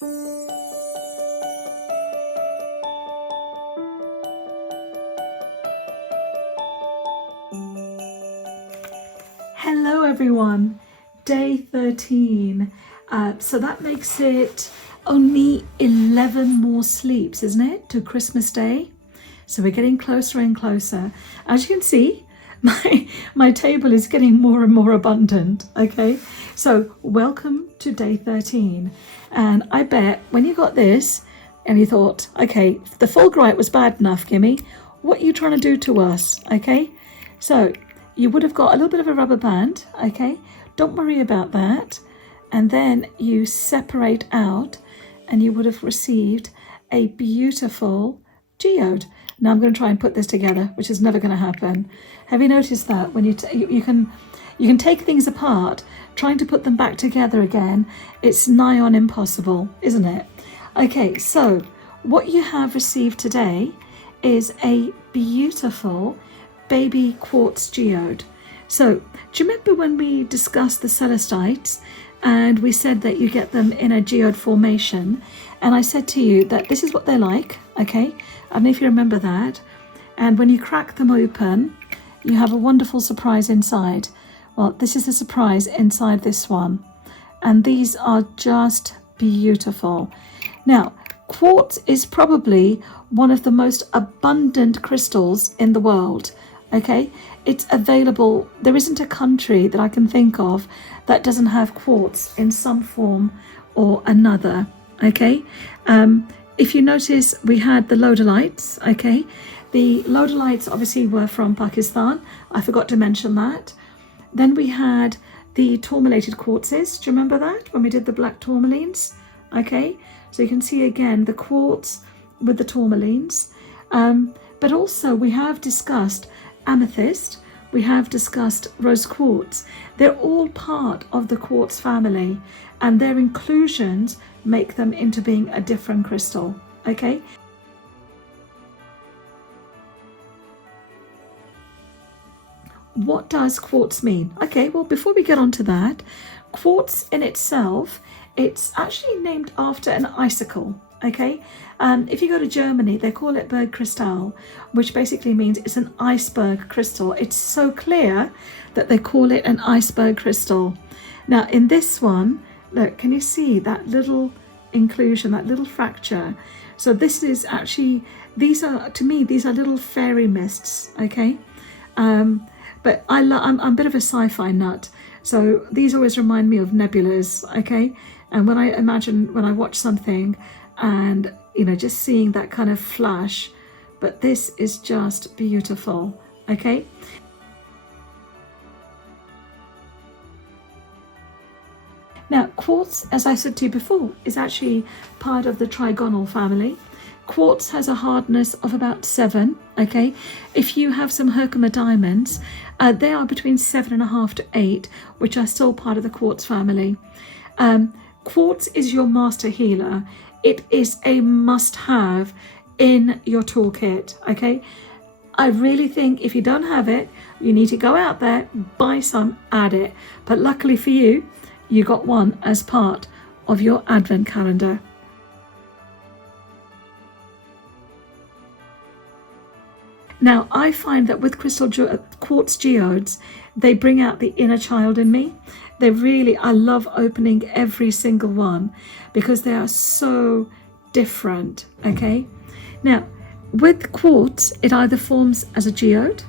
Hello everyone, day 13. So that makes it only 11 more sleeps, isn't it, to Christmas Day? So we're getting closer and closer. As you can see, my table is getting more and more abundant, okay? So welcome to day 13. And I bet when you got this and you thought, okay, the Fulbright was bad enough, Gimme, what are you trying to do to us, okay? So you would have got a little bit of a rubber band, okay? Don't worry about that. And then you separate out and you would have received a beautiful geode. Now I'm going to try and put this together, which is never going to happen. Have you noticed that when you can take things apart, trying to put them back together again, it's nigh on impossible, isn't it? Okay, so what you have received today is a beautiful baby quartz geode. So do you remember when we discussed the celestites and we said that you get them in a geode formation, and I said to you that this is what they're like, okay? I don't know if you remember that. And when you crack them open, you have a wonderful surprise inside. Well, this is the surprise inside this one, and these are just beautiful. Now, quartz is probably one of the most abundant crystals in the world. Okay, it's available. There isn't a country that I can think of that doesn't have quartz in some form or another. Okay, if you notice, we had the lodolites. Okay, the lodolites obviously were from Pakistan. I forgot to mention that. Then we had the tourmalated quartzes. Do you remember that when we did the black tourmalines? Okay, so you can see again the quartz with the tourmalines. But also we have discussed amethyst, we have discussed rose quartz. They're all part of the quartz family, and their inclusions make them into being a different crystal. Okay, what does quartz mean? Okay, well, before we get on to that, quartz in itself, it's actually named after an icicle. Okay, if you go to Germany, they call it Bergkristall, which basically means it's an iceberg crystal. It's so clear that they call it an iceberg crystal. Now in this one, look, can you see that little inclusion, that little fracture? So this is actually, these are, to me, these are little fairy mists, okay? But I'm a bit of a sci-fi nut, so these always remind me of nebulas, okay? And when I watch something, and you know, just seeing that kind of flash, but this is just beautiful. Okay, now quartz, as I said to you before, is actually part of the trigonal family. Quartz has a hardness of about 7. Okay, if you have some Herkimer diamonds, they are between 7.5 to 8, which are still part of the quartz family. Quartz is your master healer. It is a must-have in your toolkit, okay? I really think if you don't have it, you need to go out there, buy some, add it. But luckily for you, you got one as part of your advent calendar. Now, I find that with quartz geodes, they bring out the inner child in me. They really, I love opening every single one because they are so different, okay? Now, with quartz, it either forms as a geode,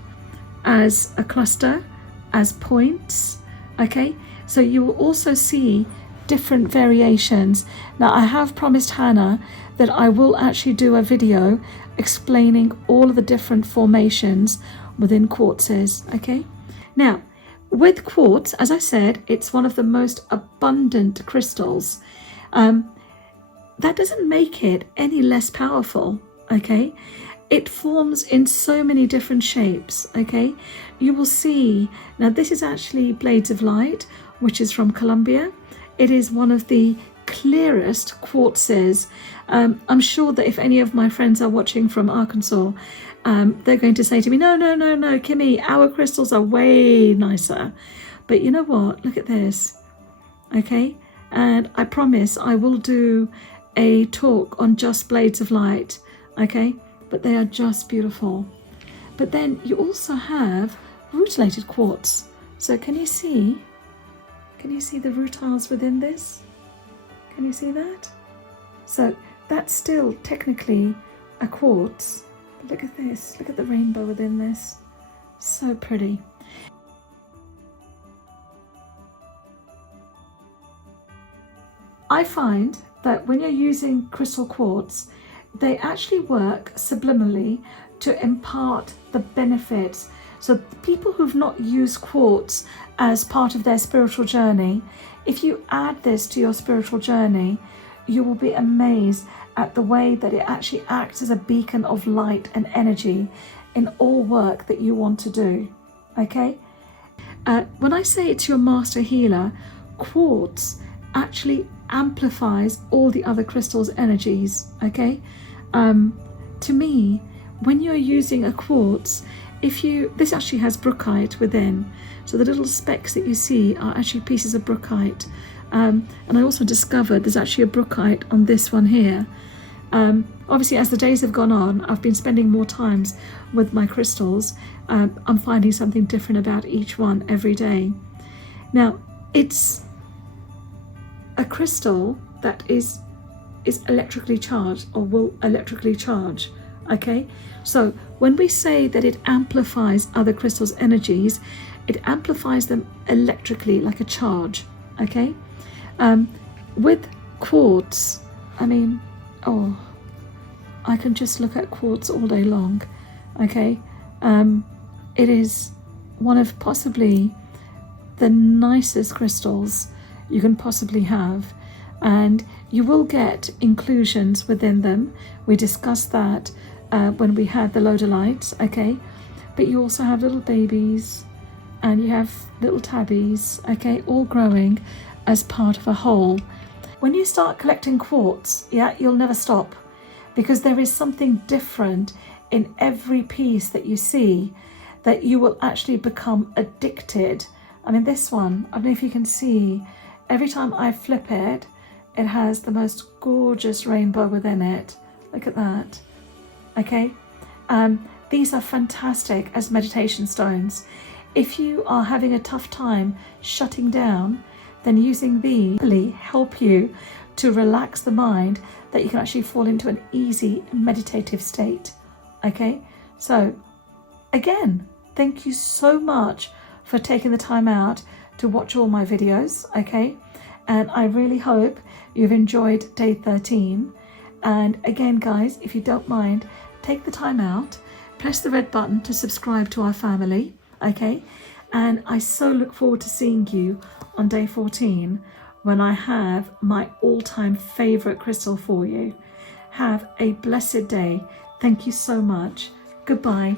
as a cluster, as points, okay? So you will also see different variations. Now, I have promised Hannah that I will actually do a video explaining all of the different formations within quartzes, okay? Now, with quartz, as I said, it's one of the most abundant crystals. That doesn't make it any less powerful, okay? It forms in so many different shapes, okay? You will see, now this is actually Blades of Light, which is from Colombia. It is one of the clearest quartzes. I'm sure that if any of my friends are watching from Arkansas, they're going to say to me, no, Kimmy, our crystals are way nicer. But you know what? Look at this, okay? And I promise I will do a talk on just blades of light, okay? But they are just beautiful. But then you also have rutilated quartz. So can you see the rutiles within this? Can you see that? So that's still technically a quartz. But look at this, look at the rainbow within this. So pretty. I find that when you're using crystal quartz, they actually work subliminally to impart the benefits. So people who've not used quartz as part of their spiritual journey, if you add this to your spiritual journey, you will be amazed at the way that it actually acts as a beacon of light and energy in all work that you want to do, okay? When I say it's your master healer, quartz actually amplifies all the other crystals' energies, okay? To me, when you're using a quartz, this actually has brookite within, so the little specks that you see are actually pieces of brookite. And I also discovered there's actually a brookite on this one here. Obviously, as the days have gone on, I've been spending more times with my crystals. I'm finding something different about each one every day. Now, it's a crystal that is electrically charged, or will electrically charge, okay? So when we say that it amplifies other crystals' energies, it amplifies them electrically like a charge, okay? With quartz, I mean, I can just look at quartz all day long, okay? It is one of possibly the nicest crystals you can possibly have, and you will get inclusions within them. We discussed that when we had the lodolites, okay? But you also have little babies and you have little tabbies, okay, all growing as part of a whole. When you start collecting quartz, yeah, you'll never stop, because there is something different in every piece that you see that you will actually become addicted. I mean, this one, I don't know if you can see, every time I flip it, it has the most gorgeous rainbow within it. Look at that, okay? These are fantastic as meditation stones. If you are having a tough time shutting down, then using these really help you to relax the mind, that you can actually fall into an easy meditative state, okay? So again, thank you so much for taking the time out to watch all my videos, okay? And I really hope you've enjoyed day 13. And again, guys, if you don't mind, take the time out, press the red button to subscribe to our family, okay? And I so look forward to seeing you on day 14 when I have my all-time favorite crystal for you. Have a blessed day. Thank you so much. Goodbye.